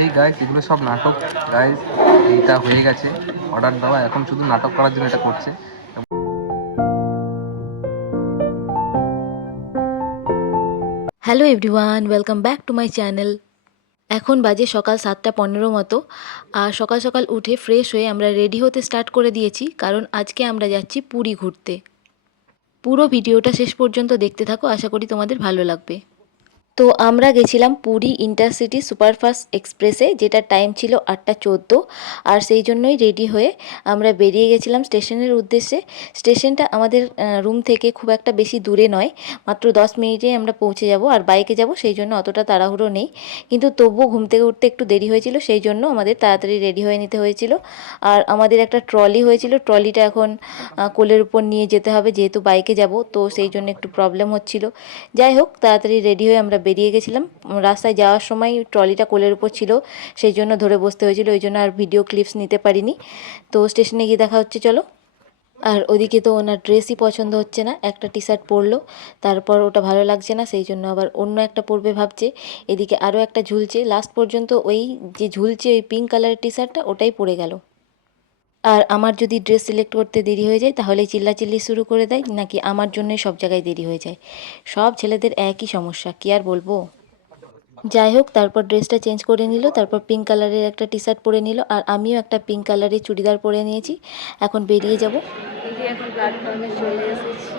এই গাইস এগুলো সব নাটক। গাইস এইটা হয়ে গেছে। অর্ডার দেওয়া। এখন শুধু নাটক করার জন্য এটা করছে। Hello everyone welcome back to my channel এখন বাজে সকাল সাতটা পনেরো মতো। আর সকাল সকাল উঠে ফ্রেশ হয়ে আমরা রেডি হতে স্টার্ট করে দিয়েছি। কারণ আজকে আমরা যাচ্ছি পুরী ঘুরতে। পুরো ভিডিওটা শেষ পর্যন্ত দেখতে থাকো। আশা করি তোমাদের ভালো লাগবে। তো আমরা গেছিলাম পুরী ইন্টারসিটি সুপারফাস্ট এক্সপ্রেসে যেটার টাইম ছিল আটটা চোদ্দ। আর সেই জন্যই রেডি হয়ে আমরা বেরিয়ে গেছিলাম স্টেশনের উদ্দেশ্যে। স্টেশনটা আমাদের রুম থেকে খুব একটা বেশি দূরে নয়, মাত্র দশ মিনিটে আমরা পৌঁছে যাব। আর বাইকে যাব, সেই জন্য অতটা তাড়াহুড়ো নেই। কিন্তু তবুও ঘুম থেকে উঠতে একটু দেরি হয়েছিল, সেই জন্য আমাদের তাড়াতাড়ি রেডি হয়ে নিতে হয়েছিল। আর আমাদের একটা ট্রলি হয়েছিল ট্রলিটা এখন কোলের উপর নিয়ে যেতে হবে, যেহেতু বাইকে যাব, তো সেই জন্য একটু প্রবলেম হচ্ছিল। যাই হোক, তাড়াতাড়ি রেডি হয়ে আমরা বেরিয়ে গেছিলাম। রাস্তায় যাওয়ার সময় ট্রলিটা কোলের উপর ছিল, সেই জন্য ধরে বসতে হয়েছিল, ওই জন্য আর ভিডিও ক্লিপস নিতে পারিনি। তো স্টেশনে গিয়ে দেখা হচ্ছে, চলো। আর ওদিকে তো ওনার ড্রেসই পছন্দ হচ্ছে না, একটা টি শার্ট পরলো, তারপর ওটা ভালো লাগছে না, সেই জন্য আবার অন্য একটা পরবে ভাবছে। এদিকে আরও একটা ঝুলছে লাস্ট পর্যন্ত ওই যে ঝুলছে ওই পিঙ্ক কালারের টি শার্টটা ওটাই পরে গেল। আর আমার যদি ড্রেস সিলেক্ট করতে দেরি হয়ে যায়, তাহলে চিল্লাচিল্লি শুরু করে দেয়, নাকি আমার জন্যই সব জায়গায় দেরি হয়ে যায়? সব ছেলেদের একই সমস্যা, কি আর বলব? যাই হোক, তারপর ড্রেসটা চেঞ্জ করে নিল, তারপর পিঙ্ক কালারের একটা টি শার্ট পরে নিল, আর আমিও একটা পিঙ্ক কালারের চুড়িদার পরে নিয়েছি। এখন বেরিয়ে যাব। প্ল্যাটফর্মে চলে এসেছি।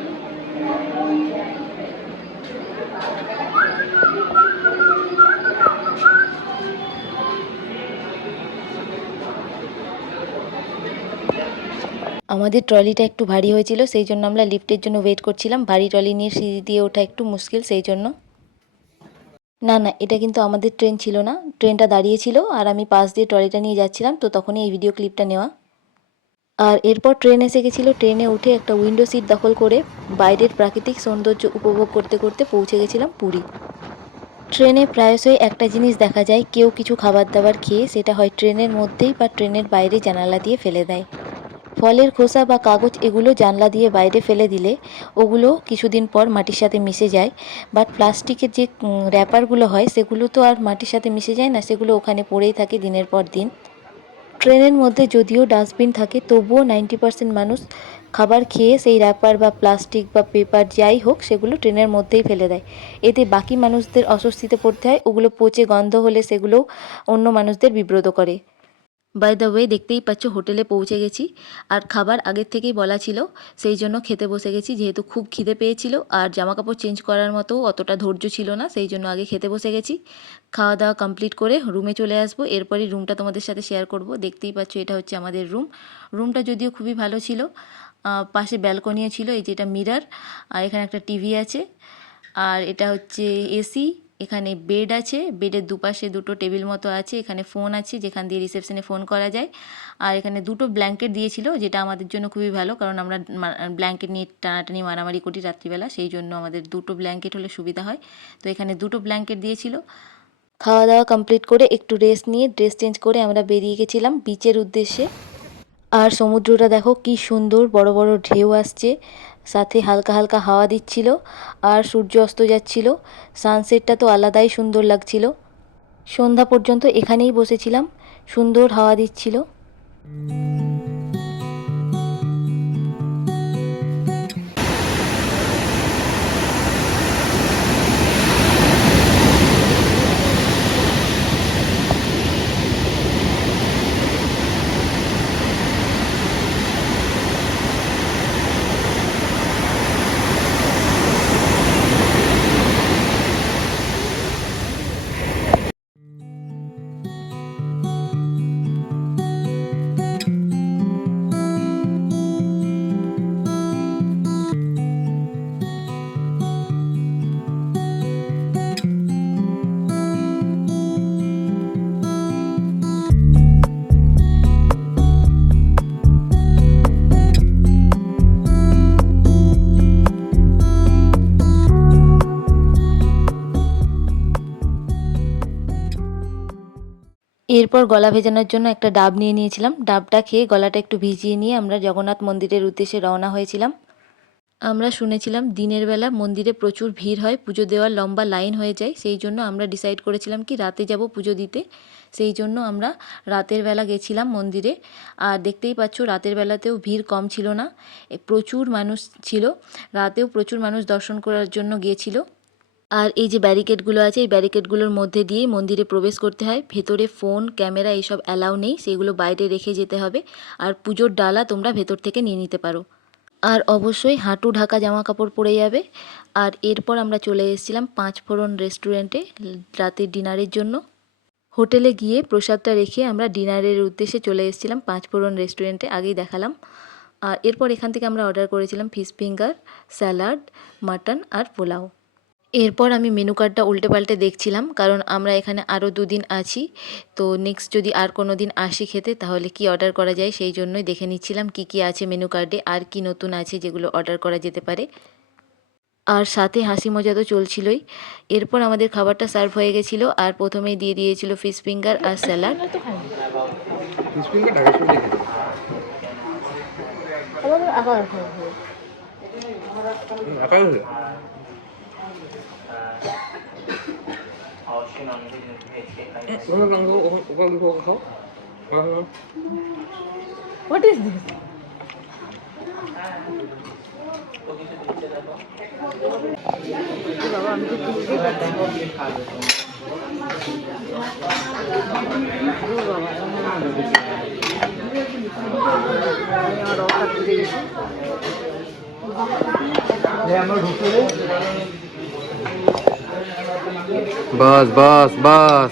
আমাদের ট্রলিটা একটু ভারী হয়েছিল, সেই জন্য আমরা লিফটের জন্য ওয়েট করছিলাম। ভারী ট্রলি নিয়ে সিঁড়ি দিয়ে ওঠা একটু মুশকিল, সেই জন্য। না না, এটা কিন্তু আমাদের ট্রেন ছিল না। ট্রেনটা দাঁড়িয়েছিল আর আমি পাশ দিয়ে ট্রলিটা নিয়ে যাচ্ছিলাম, তো তখনই এই ভিডিও ক্লিপটা নেওয়া। আর এরপর ট্রেন এসে গেছিল ট্রেনে উঠে একটা উইন্ডো সিট দখল করে বাইরের প্রাকৃতিক সৌন্দর্য উপভোগ করতে করতে পৌঁছে গেছিলাম পুরী। ট্রেনে প্রায়শই একটা জিনিস দেখা যায়, কেউ কিছু খাবার দাবার খেয়ে সেটা হয় ট্রেনের মধ্যেই বা ট্রেনের বাইরে জানালা দিয়ে ফেলে দেয়। ফলের খোসা বা কাগজ এগুলো জানলা দিয়ে বাইরে ফেলে দিলে ওগুলো কিছুদিন পর মাটির সাথে মিশে যায়। বাট প্লাস্টিকের যে র্যাপারগুলো হয়, সেগুলো তো আর মাটির সাথে মিশে যায় না, সেগুলো ওখানে পড়েই থাকে দিনের পর দিন। ট্রেনের মধ্যে যদিও ডাস্টবিন থাকে, তবুও নাইনটি পার্সেন্ট মানুষ খাবার খেয়ে সেই র্যাপার বা প্লাস্টিক বা পেপার যাই হোক, সেগুলো ট্রেনের মধ্যেই ফেলে দেয়। এতে বাকি মানুষদের অস্বস্তিতে পড়তে হয়, ওগুলো পচে গন্ধ হলে সেগুলো অন্য মানুষদের বিব্রত করে। বাই দ্য ওয়ে দেখতেই পাচ্ছ, হোটেলে পৌঁছে গেছি। আর খাবার আগের থেকেই বলা ছিল, সেই জন্য খেতে বসে গেছি, যেহেতু খুব খিদে পেয়েছিল। আর জামা কাপড় চেঞ্জ করার মতো অতটা ধৈর্য ছিল না, সেই জন্য আগে খেতে বসে গেছি। খাওয়া দাওয়া কমপ্লিট করে রুমে চলে আসব। এরপরই রুমটা তোমাদের সাথে শেয়ার করব। দেখতেই পাচ্ছ, এটা হচ্ছে আমাদের রুম রুমটা যদিও খুবই ভালো ছিল পাশে ব্যালকনিও ছিল, এই যে এটা মিরার আর এখানে একটা টিভি আছে। আর এটা হচ্ছে এসি এখানে বেড আছে বেডের দুপাশে দুটো টেবিল মতো আছে, এখানে ফোন আছে, যেখান দিয়ে রিসেপশনে ফোন করা যায়। আর এখানে দুটো ব্ল্যাঙ্কেট দিয়েছিল, যেটা আমাদের জন্য খুবই ভালো, কারণ আমরা ব্ল্যাঙ্কেট নিয়ে টানাটানি, মারামারি করি রাত্রিবেলা, সেই জন্য আমাদের দুটো ব্ল্যাঙ্কেট হলে সুবিধা হয়। তো এখানে দুটো ব্ল্যাঙ্কেট দিয়েছিল। খাওয়া দাওয়া কমপ্লিট করে একটু রেস্ট নিয়ে ড্রেস চেঞ্জ করে আমরা বেরিয়ে গেছিলাম বিচের উদ্দেশ্যে। আর সমুদ্রটা দেখো কি সুন্দর, বড় বড় ঢেউ আসছে। সাথে হালকা হালকা হাওয়া দিচ্ছিল আর সূর্য অস্ত যাচ্ছিল। সানসেটটা তো আলাদাই সুন্দর লাগছিল। সন্ধ্যা পর্যন্ত এখানেই বসেছিলাম। সুন্দর হাওয়া দিচ্ছিল। এরপর গলা ভেজানোর জন্য একটা ডাব নিয়ে নিয়েছিলাম। ডাবটা খেয়ে গলাটা একটু ভিজিয়ে নিয়ে আমরা জগন্নাথ মন্দিরের উদ্দেশ্যে রওনা হয়েছিলাম। আমরা শুনেছিলাম দিনের বেলা মন্দিরে প্রচুর ভিড় হয়, পুজো দেওয়ার লম্বা লাইন হয়ে যায়। সেই জন্য আমরা ডিসাইড করেছিলাম কি রাতে যাব পুজো দিতে। সেই জন্য আমরা রাতের বেলা গেছিলাম মন্দিরে। আর দেখতেই পাচ্ছ, রাতের বেলাতেও ভিড় কম ছিল না। প্রচুর মানুষ ছিল। রাতেও প্রচুর মানুষ দর্শন করার জন্য গিয়েছিল। আর এই যে ব্যারিকেডগুলো আছে, এই ব্যারিকেডগুলোর মধ্যে দিয়েই মন্দিরে প্রবেশ করতে হয়। ভেতরে ফোন ক্যামেরা এইসব অ্যালাউ নেই, সেগুলো বাইরে রেখে যেতে হবে। আর পুজোর ডালা তোমরা ভেতর থেকে নিয়ে নিতে পারো। আর অবশ্যই হাঁটু ঢাকা জামা কাপড় পরে যাবে। আর এরপর আমরা চলে এসেছিলাম পাঁচ ফোড়ন রেস্টুরেন্টে রাতের ডিনারের জন্য। হোটেলে গিয়ে প্রসাদটা রেখে আমরা ডিনারের উদ্দেশ্যে চলে এসেছিলাম পাঁচ ফোড়ন রেস্টুরেন্টে আগেই দেখালাম। আর এরপর এখান থেকে আমরা অর্ডার করেছিলাম ফিশ ফিঙ্গার স্যালাড মাটন আর পোলাও। এরপর আমি মেনু কার্ডটা উল্টে পাল্টে দেখছিলাম কারণ আমরা এখানে আরও দুদিন আছি। তো নেক্সট যদি আর কোনো দিন আসি খেতে তাহলে কি অর্ডার করা যায়? সেই জন্যই দেখে নিচ্ছিলাম কি কি আছে মেনু কার্ডে আর কি নতুন আছে যেগুলো অর্ডার করা যেতে পারে। আর সাথে হাসি মজা তো চলছিলই। এরপর আমাদের খাবারটা সার্ভ হয়ে গেছিল আর প্রথমেই দিয়ে দিয়েছিল ফিশ ফিঙ্গার আর স্যালাড ঢাকা শুরু দেখে আকাশ ওখানে ওখানে ওখানে খাও What is this? বাবা আমি তো আমার গেছি বাস বাস বাস।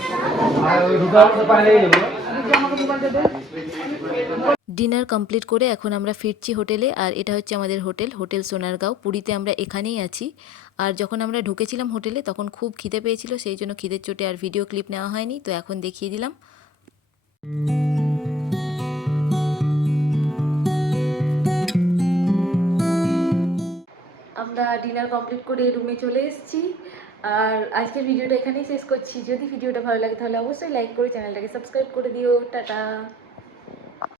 ডিনার কমপ্লিট করে এখন আমরা ফিরছি হোটেলে আর এটা হচ্ছে আমাদের হোটেল হোটেল সোনারগাঁও। পুরীতে আমরা এখানেই আছি। আর যখন আমরা ঢুকেছিলাম হোটেলে তখন খুব খিদে পেয়েছিল সেই জন্য খিদের চোটে আর ভিডিও ক্লিপ নেওয়া হয়নি তো এখন দেখিয়ে দিলাম। আমরা ডিনার কমপ্লিট করে রুমে চলে এসেছি। আর আজকের ভিডিওটা এখানেই শেষ করছি। যদি ভিডিওটা ভালো লাগে তাহলে অবশ্যই লাইক করে চ্যানেলটাকে সাবস্ক্রাইব করে দিও। টাটা।